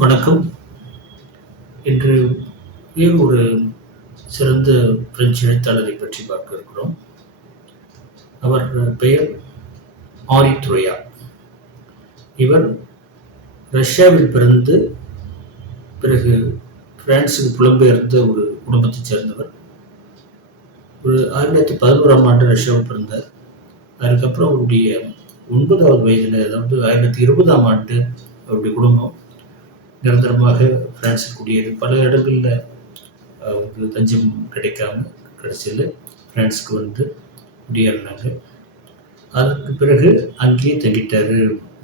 வணக்கம். இன்று வேறு ஒரு சிறந்த பிரெஞ்சு எழுத்தாளரை பற்றி பார்க்க இருக்கிறோம். அவர் பெயர் ஆரி துரையா. இவர் ரஷ்யாவில் பிறந்து பிறகு பிரான்சுக்கு புலம்பெயர்ந்த ஒரு குடும்பத்தைச் சேர்ந்தவர். ஒரு 1911ஆம் ஆண்டு ரஷ்யாவில் பிறந்தார். அதுக்கப்புறம் அவருடைய 9வது வயதில், அதாவது 1920ஆம் ஆண்டு அவருடைய குடும்பம் நிரந்தரமாக பிரான்சில் குடியேறி பல இடங்களில் அவருக்கு தஞ்சம் கிடைக்காம கடைசியில் பிரான்ஸுக்கு வந்து குடியேறினாங்க. அதற்கு பிறகு அங்கேயே தங்கிட்டார்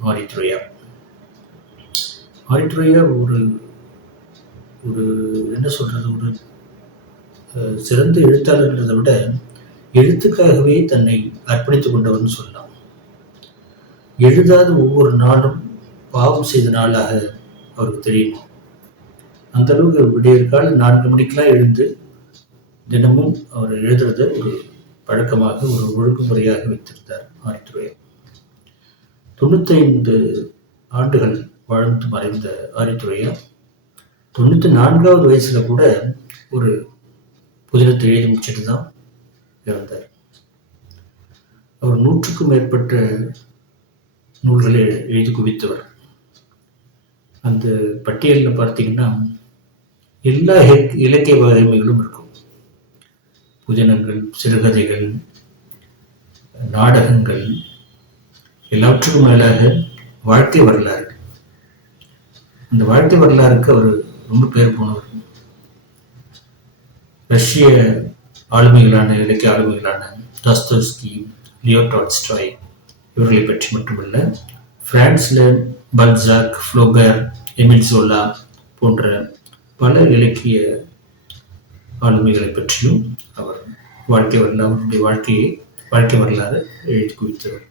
ஆரித்துரையா. ஆரித்துரையா ஒரு ஒரு என்ன சொல்கிறது, ஒரு சிறந்த எழுத்தாளர்ன்றதை விட எழுத்துக்காகவே தன்னை அர்ப்பணித்துக் கொண்டவர்னு சொல்லலாம். எழுதாத ஒவ்வொரு நாளும் பாவம் செய்த நாளாக அவருக்கு தெரியுமா. அந்த அளவுக்கு விடியற் காலை 4 மணிக்கெல்லாம் எழுந்து தினமும் அவர் எழுதுறத ஒரு பழக்கமாக, ஒரு ஒழுங்குமுறையாக வைத்திருந்தார் ஆரித்துரையா. 95 ஆண்டுகள் வாழ்ந்து மறைந்த ஆரித்துரையா 94வது வயசுல கூட ஒரு புதினத்தை எழுதி முடிச்சுட்டு தான் இறந்தார். அவர் 100க்கும் மேற்பட்ட நூல்களை எழுதி குவித்தவர். அந்த பட்டியலில் பார்த்தீங்கன்னா எல்லா இலக்கிய வகைமைகளும் இருக்கும். புதினங்கள், சிறுகதைகள், நாடகங்கள், எல்லாவற்றுக்கும் மேலாக வாழ்க்கை வரலாறு. அந்த வாழ்க்கை வரலாறுக்கு அவர் ரொம்ப பேர் போனவர். ரஷ்ய ஆளுமைகளான, இலக்கிய ஆளுமைகளான டாஸ்தோவ்ஸ்கி, லியோ டால்ஸ்டாய் இவர்களை பற்றி மட்டுமல்ல, பிரான்ஸில் பல்சாக், ஃப்ளோபேர், எமில் ஜோலா போன்ற பல இலக்கிய ஆளுமைகளை பற்றியும் அவர் அவருடைய வாழ்க்கை வரலாறு எழுதி குவித்தவர்.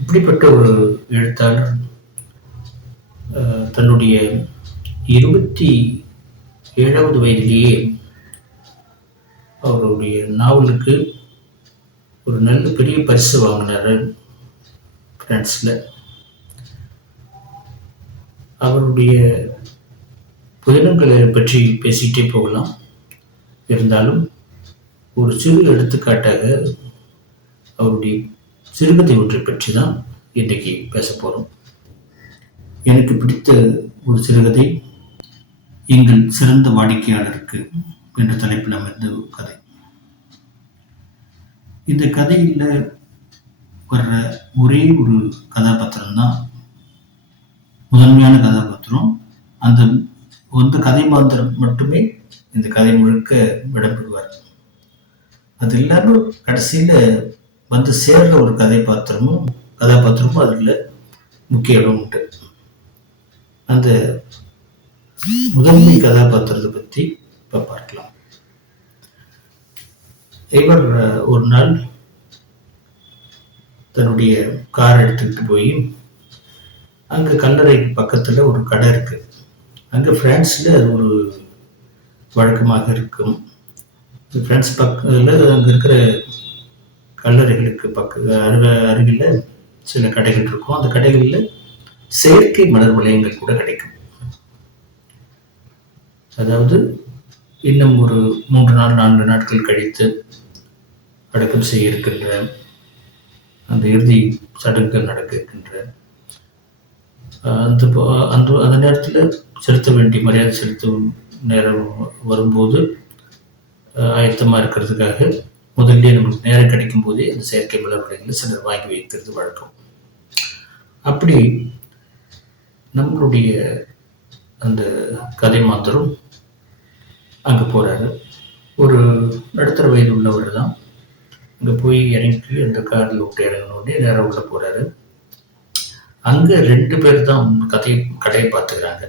இப்படிப்பட்ட ஒரு எழுத்தாளர் தன்னுடைய 27வது வயதிலேயே அவருடைய நாவலுக்கு ஒரு நல்ல பெரிய பரிசு வாங்கினார் பிரான்ஸில். அவருடைய புதினங்களை பற்றி பேசிக்கிட்டே போகலாம். இருந்தாலும் ஒரு சிறு எடுத்துக்காட்டாக அவருடைய சிறுகதை ஒன்றை பற்றி தான் இன்றைக்கு பேச போகிறோம். எனக்கு பிடித்த ஒரு சிறுகதை எங்கள் சிறந்த வாடிக்கையாளருக்கு என்ற தலைப்பில் அமைந்த ஒரு கதை. இந்த கதையில் வர்ற ஒரே ஒரு கதாபாத்திரம் தான் முதன்மையான கதாபாத்திரம். அந்த கதை மாத்திரம் மட்டுமே இந்த கதை முழுக்க விடப்படுவார். அது இல்லாமல் கடைசியில் வந்து சேர்ற ஒரு கதாபாத்திரமும் அதில் முக்கிய இடம் உண்டு. அந்த முதன்மை கதாபாத்திரத்தை பற்றி இப்போ பார்க்கலாம். இவர் ஒரு நாள் தன்னுடைய கார் எடுத்துக்கிட்டு போய் அங்கே கல்லறை பக்கத்தில் ஒரு கடை இருக்கு. அங்கே பிரான்ஸில் அது ஒரு வழக்கமாக இருக்கும். பிரான்ஸ் பக்கத்தில் அங்கே இருக்கிற கல்லறைகளுக்கு அருகில் சில கடைகள் இருக்கும். அந்த கடைகளில் செயற்கை மலர் வளையங்கள் கூட கிடைக்கும். அதாவது இன்னும் ஒரு 3-4 நாட்கள் கழித்து அடக்கம் செய்ய இருக்கின்ற, அந்த இறுதி சடங்குகள் நடக்க இருக்கின்ற அந்த நேரத்தில் செலுத்த வேண்டிய மரியாதை செலுத்தும் நேரம் வரும்போது ஆயத்தமாக இருக்கிறதுக்காக முதல்ல நம்மளுக்கு நேரம் கிடைக்கும் போதே அந்த செயற்கை மலர் வளையங்களை சிலர் வாங்கி வைக்கிறது வழக்கம். அப்படி நம்மளுடைய அந்த கதை மாத்திரம் அங்கே போகிறாரு. ஒரு நடுத்தர வயது உள்ளவர் தான். அங்கே போய் இறங்கி அந்த காரில் விட்டு இறங்கினோடனே நேரம் உள்ள போகிறாரு. அங்கே 2 பேர் தான் கடையை பார்த்துக்கிறாங்க.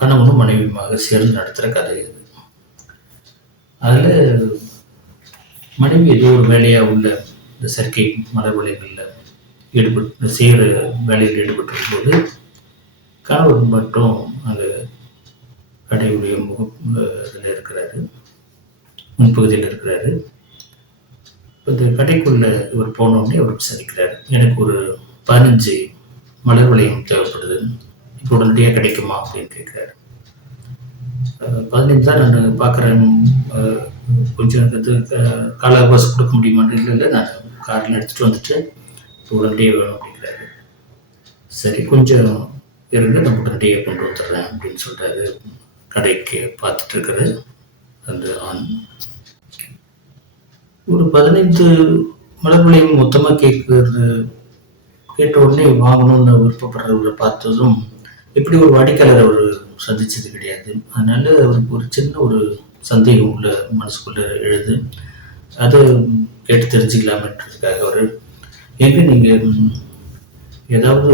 கணவனும் மனைவியுமாக சேர்ந்து நடத்துகிற கதை அது. அதில் மனைவி ஏதோ ஒரு வேலையாக உள்ள இந்த செயற்கை மலர் வளையங்களில் செய்கிற வேலையில் ஈடுபட்டிருக்கும் போது கணவர் மட்டும் அங்கே கடையுடைய இதில் இருக்கிறாரு, முன்பகுதியில் இருக்கிறாரு. இந்த கடைக்குள்ள இவர் போனோடனே அவர் விசாரிக்கிறார், எனக்கு ஒரு 15 மலர் வளையம் தேவைப்படுது, இப்போ உடனடியாக கிடைக்குமா அப்படின்னு கேட்குறாரு. 15 தான் நான் பார்க்குறேன், கொஞ்சம் எனக்கு கால அவகாசம் கொடுக்க முடியுமான்னு. இல்லை இல்லை, நான் காரில் எடுத்துகிட்டு வந்துட்டு இப்போ உடனடியாக வேணும் அப்படிங்கிறாரு. சரி, கொஞ்சம் இருங்க, நான் உடனடியாக கொண்டு வந்துடுறேன் அப்படின்னு சொல்கிறாரு. கடைக்கு பார்த்துட்டு இருக்கிற அந்த ஆண் ஒரு 15 மலர் வளையம் மொத்தமாக கேட்ட உடனே வாங்கணும்னு விருப்பப்படுறவரை பார்த்ததும் இப்படி ஒரு வாடிக்கையாளர் அவர் சந்திச்சது கிடையாது. அதனால அவருக்கு ஒரு சின்ன ஒரு சந்தேகம் உள்ள மனசுக்குள்ள எழுது. அதை கேட்டு தெரிஞ்சுக்கலாமன்றதுக்காக அவர், எங்க நீங்கள் ஏதாவது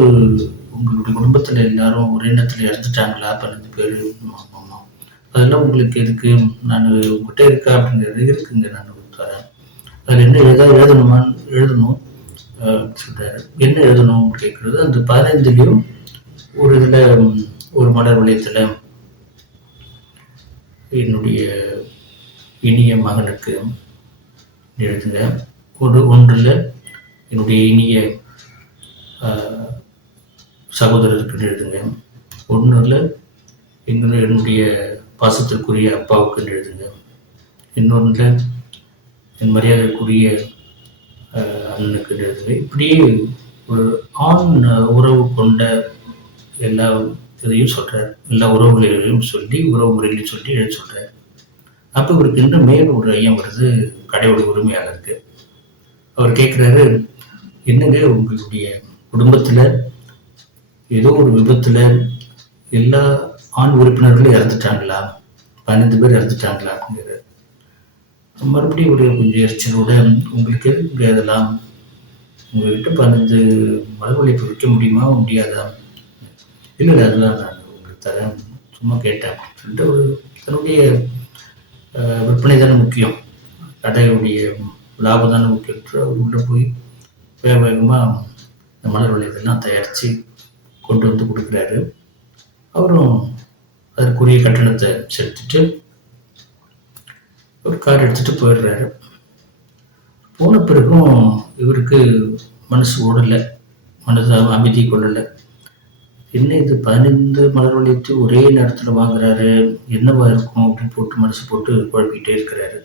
உங்களுடைய குடும்பத்தில் எல்லாரும் ஒரே நேரத்தில் இறந்துட்டாங்களா? 12 பேர். ஆமாம். அதெல்லாம் உங்களுக்கு எதுக்கு? நான் உங்ககிட்ட இருக்கா அப்படிங்கிறது. இருக்குங்க, நான் தரேன். அதில் என்ன எழுதணும் சொல்கிறாரு. என்ன எழுதணும் கேட்குறது. அந்த 15லையும் ஒரு இதில் ஒரு மலர் வளையத்தில் என்னுடைய இனிய மகனுக்கு எழுதுங்க, ஒன்றில் என்னுடைய இனிய சகோதரருக்கு எழுதுங்க, ஒன்றில் என்னுடைய பாசத்திற்குரிய அப்பாவுக்கு எழுதுங்க, இன்னொன்றில் என் மரியாதைக்குரிய அண்ணனுக்கு எழுதுங்க. இப்படியே ஒரு ஆண் உறவு கொண்ட எல்லா இதையும் சொல்கிறார். எல்லா உறவுகளையும் சொல்லி, உறவு முறைகளையும் சொல்லி எழுத சொல்கிறார். அப்போ இவருக்கு இன்னும் மேல் ஒரு ஐயம் வருது கடையோட உரிமையாளருக்கு. அவர் கேட்குறாரு, என்னங்க உங்களுடைய குடும்பத்தில் ஏதோ ஒரு விபத்தில் எல்லா ஆண் உறுப்பினர்களும் இறந்துட்டாங்களா? 15 பேர் இறந்துட்டாங்களா அப்படிங்கிறார். மறுபடியும் ஒரு கொஞ்சம் எரிச்சலோட, உங்களுக்கு எதுக்கு அதெல்லாம்? உங்கள்கிட்ட 15 மலர் வளையம் விற்க முடியுமா முடியாதா? இல்லை அதெல்லாம் நான் உங்களுக்கு தரேன், சும்மா கேட்டேன் சொல்லிட்டு ஒரு தன்னுடைய விற்பனை தானே முக்கியம், கடையுடைய லாபம் தானே முக்கியம். அவர் உள்ளே போய் வேகமாக இந்த மலர் வளையத்தெல்லாம் தயாரித்து கொண்டு வந்து கொடுக்குறாரு. அவரும் அதற்குரிய கட்டணத்தை செலுத்திட்டு ஒரு கார் எடுத்துகிட்டு போயிடுறாரு. போன பிறகும் இவருக்கு மனசு ஓடலை, மனசு அமைதி கொள்ளலை. என்ன இது 15 மலர் வளையத்தை ஒரே நேரத்தில் வாங்குறாரு, என்னவா இருக்கும் அப்படின்னு போட்டு மனசு போட்டு குழப்பிக்கிட்டே இருக்கிறாரு.